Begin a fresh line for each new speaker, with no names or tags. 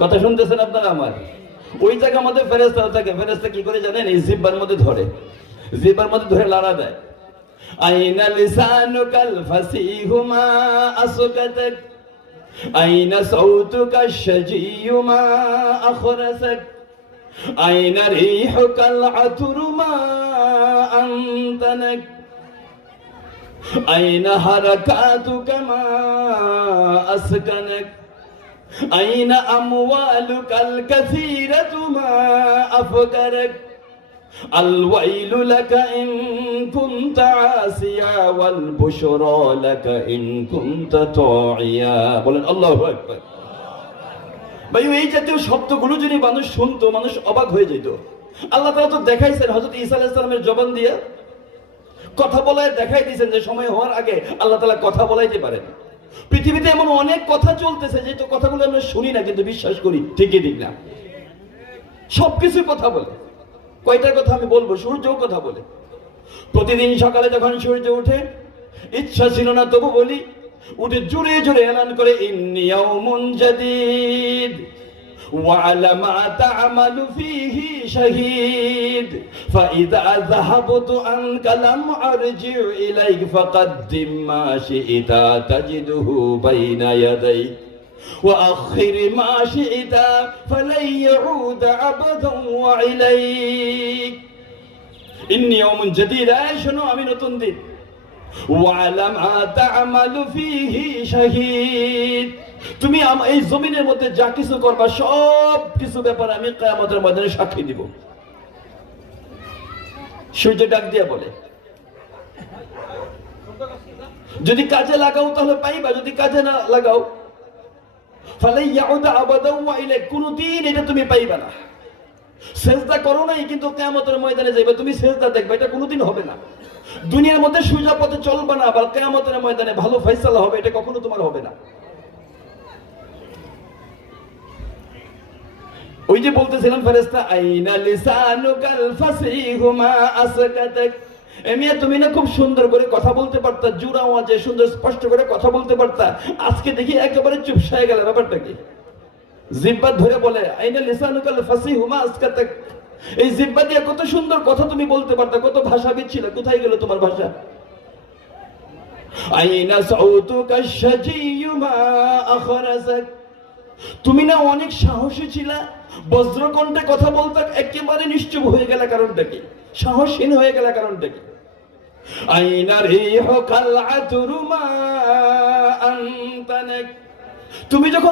কথা শুনতেছেন আপনারা আমার? ওই জায়গা মধ্যে ফেরেস্তা থাকে ফেরেস্তা কি করে জানেন? এই জিব্বার মধ্যে ধরে। জিব্বার মধ্যে ধরে লাড়া দেয়। আইনা লিসানুকাল ফাসিহুমা আসকাতাক। আইনা সাউতুকা শাজিউমা আখরাসাক। আইনা রিহুকাল আতুরুমা আনতানাক। আইনা হারাকাতুকা মা আসকানাক। أين أموالك الكثيرة ما أفكرك الويل لك إن كنت عاسيا والبشرى لك إن كنت طاعيا বলেন আল্লাহু আকবার ভাই এই জাতীয় শব্দগুলো যদি মানুষ শুনতো মানুষ অবাক হয়ে যেত আল্লাহ তাআলা তো দেখাইছেন হযরত ঈসা আলাইহিস সালামের জবান দিয়ে কথা বলায় দেখাই দিয়েছেন যে সময় হওয়ার আগে আল্লাহ তালা কথা বলাইতে পারেন পৃথিবীতে এমন অনেক কথা চলতেছে যে কথাগুলো আমরা শুনি না, কিন্তু বিশ্বাস করি, ঠিকই ঠিক না। সবকিছু কথা বলে। কয়টার কথা আমি বলব? সূর্যও কথা বলে। প্রতিদিন সকালে যখন সূর্য উঠে ইচ্ছা ছিল না তবু বলি, উঠে জুড়ে জুড়ে এলান করে ইন্নিয়াউমুন জাদিদ। وعلى ما تعمل فيه شهيد. فإذا ذهبت عنك لم أرجع إليك فقدم ما شئت تجده بين يديك. وأخر ما شئت فلن يعود عبدا وإليك. إني يوم جديد أي شنو أمين تندين তুমি এই জমিনের মধ্যে যা কিছু করবা, সব কিছু ব্যাপারে আমি কিয়ামতের ময়দানে সাক্ষী দিব। সূর্য ডাক দিয়া বলে, যদি কাজে লাগাও তাহলে পাইবা, যদি কাজে না লাগাও ফলে ইয়াউদা আবাদাও আইলে কোনদিন এটা তুমি পাইবা না। সেজদা করো নাই, কিন্তু কেমতের ময়দানে যাইবা, তুমি সেজদা দেখবা, এটা কোনোদিন হবে না। দুনিয়ার মধ্যে সোজা পথে চলবে না, আবার কেয়ামতের ময়দানে ভালো ফয়সালা হবে, এটা কখনো তোমার হবে না। ওই যে বলতেছিলাম ফেরেস্তা আইনা ফাসিহুমা আসকাতাক এমিয়া তুমি না খুব সুন্দর করে কথা বলতে পারতা, জুড়া আওয়াজে সুন্দর স্পষ্ট করে কথা বলতে পারতা। আজকে দেখি একেবারে চুপসায় গেল, ব্যাপারটা কি? জিব্বা ধরে বলে, আইনা লিসানুকাল ফাসিহুমা আসকাতাক এই জিব্বা দিয়ে কত সুন্দর কথা তুমি বলতে পারতা, কত ভাষাবিদ ছিল কোথায় গেল তোমার ভাষা? আইনা সাউতুকা শাজিয়ু মা আখরাসাক তুমি না অনেক সাহসী ছিলা, বজ্রকণ্ঠে কথা বলতে একেবারে নিশ্চুপ হয়ে গেল কারণটা কি? সাহসহীন হয়ে গেল কারণটা কি? আইনা রিহুকাল আতুরু মা আনতানাক। তুমি যখন